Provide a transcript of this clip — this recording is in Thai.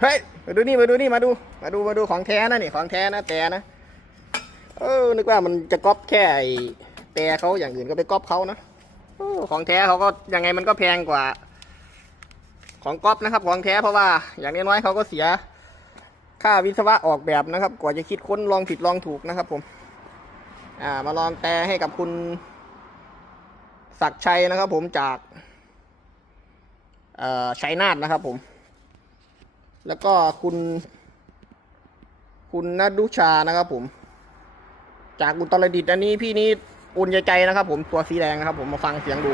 เฮ้ยมาดูนี่มาดูนี่มาดูของแท้นะนี่ของแท้นะแต่นะนึกว่ามันจะก๊อปแค่แต่เขาอย่างอื่นก็ไปก๊อปเขานะของแท้เขาก็ยังไงมันก็แพงกว่าของก๊อปนะครับของแท้เพราะว่าอย่างน้อยๆเขาก็เสียค่าวิศวะออกแบบนะครับกว่าจะคิดค้นลองผิดลองถูกนะครับผมมาลองแต่ให้กับคุณศักดิ์ชัยนะครับผมจากชัยนาทนะครับผมแล้วก็คุณณดุชานะครับผมจากอุตรดิตถ์อันนี้พี่นี้อุ่นใจนะครับผมตัวสีแดงนะครับผมมาฟังเสียงดู